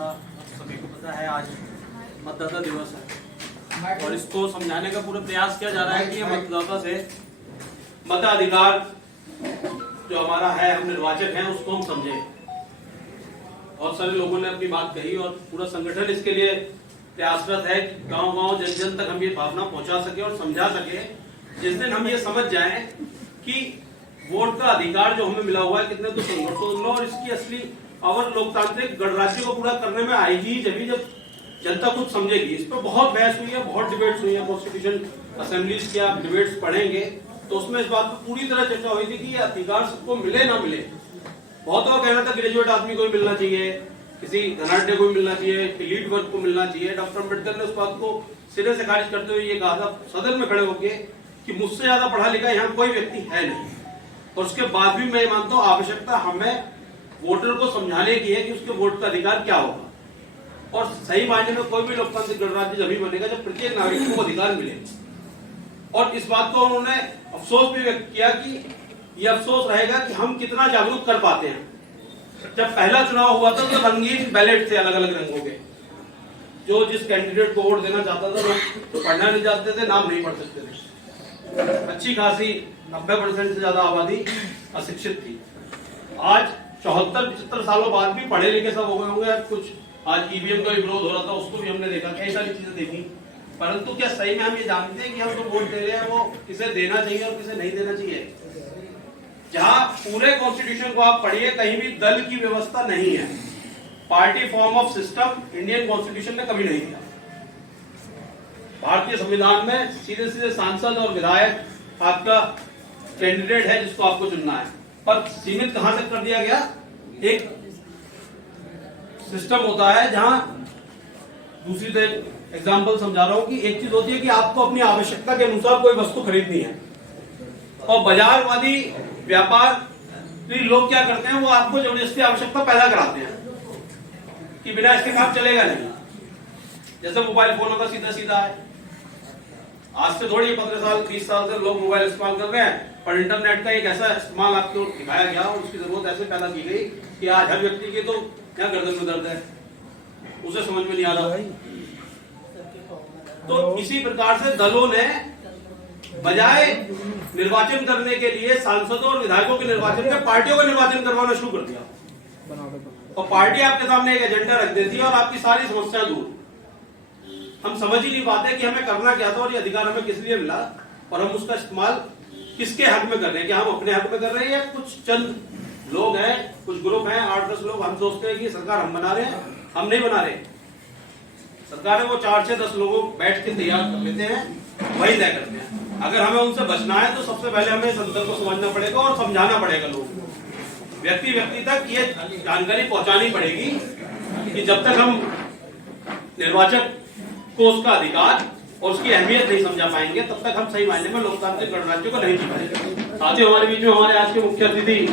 जैसा सभी को पता है आज मतदाता दिवस है और इसको समझाने का पूरा प्रयास किया जा रहा है कि ये मतदाता से मताधिकार जो हमारा है, हम निर्वाचक हैं, उसको हम समझें। बहुत सारे लोगों ने अपनी बात कही और पूरा संगठन इसके लिए प्रयासरत है कि गांव-गांव जन-जन तक हम ये भावना पहुंचा सके और समझा सके। जिस दिन हम ये समझ जाएं कि वोट का अधिकार जो हमें मिला हुआ है कितने तो संघर्षों से और इसकी असली पावर लोकतांत्रिक गणराज्य को पूरा करने में आएगी जब जनता खुद समझेगी। इस पर बहुत बहस हुई है, बहुत डिबेट्स हुई है। कॉन्स्टिट्यूशन असेंबलीज के आप डिबेट्स पढ़ेंगे तो उसमें इस बात पर पूरी तरह चर्चा हुई थी कि ये अधिकार सबको मिले ना मिले। बहुत का कहना था ग्रेजुएट आदमी को मिलना चाहिए, किसी धनाढ़ को मिलना चाहिए, एलीट वर्ग को मिलना चाहिए। डॉक्टर अम्बेडकर ने उस बात को सिरे से खारिज करते हुए ये कहा था सदन में खड़े होकर कि मुझसे ज्यादा पढ़ा लिखा यहाँ कोई व्यक्ति है नहीं। और उसके बाद भी मैं मानता हूँ आवश्यकता हमें वोटर को समझाने की है कि उसके वोट का अधिकार क्या होगा। और सही मायने में कोई भी लोकतांत्रिक गणराज्य जब ही बनेगा जब प्रत्येक नागरिक को अधिकार मिले। और इस बात को उन्होंने अफसोस भी व्यक्त किया कि यह अफसोस रहेगा कि हम कितना जागरूक कर पाते हैं। जब पहला चुनाव हुआ था तो रंगीन बैलेट थे अलग अलग रंगों के, जो जिस कैंडिडेट को वोट देना चाहता था लोग तो पढ़ना नहीं चाहते थे, नाम नहीं पढ़ सकते थे। अच्छी खासी 90% से ज्यादा आबादी अशिक्षित थी। आज 74-75 सालों बाद भी पढ़े लिखे सब हो गए होंगे। कुछ आज ईवीएम का भी विरोध हो रहा था, उसको भी हमने देखा, कई सारी चीजें देखी। परंतु क्या सही में हम ये जानते हैं कि हम जो वोट दे रहे हैं वो किसे देना चाहिए और किसे नहीं देना चाहिए? जहां पूरे कॉन्स्टिट्यूशन को आप पढ़िए, कहीं भी दल की व्यवस्था नहीं है। Party form of system Indian constitution ने कभी नहीं दिया। भारतीय संविधान में सीधे सीधे सांसद और विधायक आपका कैंडिडेट है जिसको आपको चुनना है। पर सीमित कहां तक कर दिया गया? एक सिस्टम होता है जहां दूसरी तरह एग्जाम्पल समझा रहा हूं कि एक चीज होती है कि आपको अपनी आवश्यकता के अनुसार कोई वस्तु खरीदनी है और बाजारवादी व्यापार लोग क्या करते हैं, वो आपको जबरदस्ती आवश्यकता पैदा कराते हैं कि बिना इसके काम चलेगा नहीं। जैसे मोबाइल फोनों का सीधा सीधा है। आज से थोड़ी 15 साल 30 साल से लोग मोबाइल इस्तेमाल कर रहे हैं, पर इंटरनेट का एक ऐसा इस्तेमाल आपको दिखाया गया और उसकी जरूरत ऐसे पैदा की गई कि आज हर व्यक्ति के तो क्या गर्दन में दर्द है, उसे समझ में नहीं आ रहा। तो इसी प्रकार से दलों ने बजाय निर्वाचन करने के लिए सांसदों और विधायकों के निर्वाचन में पार्टियों का निर्वाचन करवाना शुरू कर दिया। और पार्टी आपके सामने एक एजेंडा रख देती है और आपकी सारी समस्या दूर। हम समझ ही नहीं पाते कि हमें करना क्या था और ये अधिकार हमें किस लिए मिला और हम उसका इस्तेमाल किसके हक में कर रहे हैं। क्या हम अपने हक में कर रहे हैं या कुछ चंद लोग हैं, कुछ ग्रुप हैं, 8-10 लोग, हम सोचते हैं कि सरकार हम बना रहे हैं? हम नहीं बना रहे। सरकार वो 4-10 लोगों बैठ के तैयार कर लेते हैं, वही तय करते हैं। अगर हमें उनसे बचना है तो सबसे पहले हमें संदर्भ को समझना पड़ेगा और समझाना पड़ेगा। लोग व्यक्ति व्यक्ति तक ये जानकारी पहुंचानी पड़ेगी कि जब तक हम निर्वाचक को उसका अधिकार और उसकी अहमियत नहीं समझा पाएंगे तब तक हम सही मायने में लोकतांत्रिक गणराज्य को नहीं जी पाएंगे। साथियों, हमारे बीच में हमारे आज के मुख्य अतिथि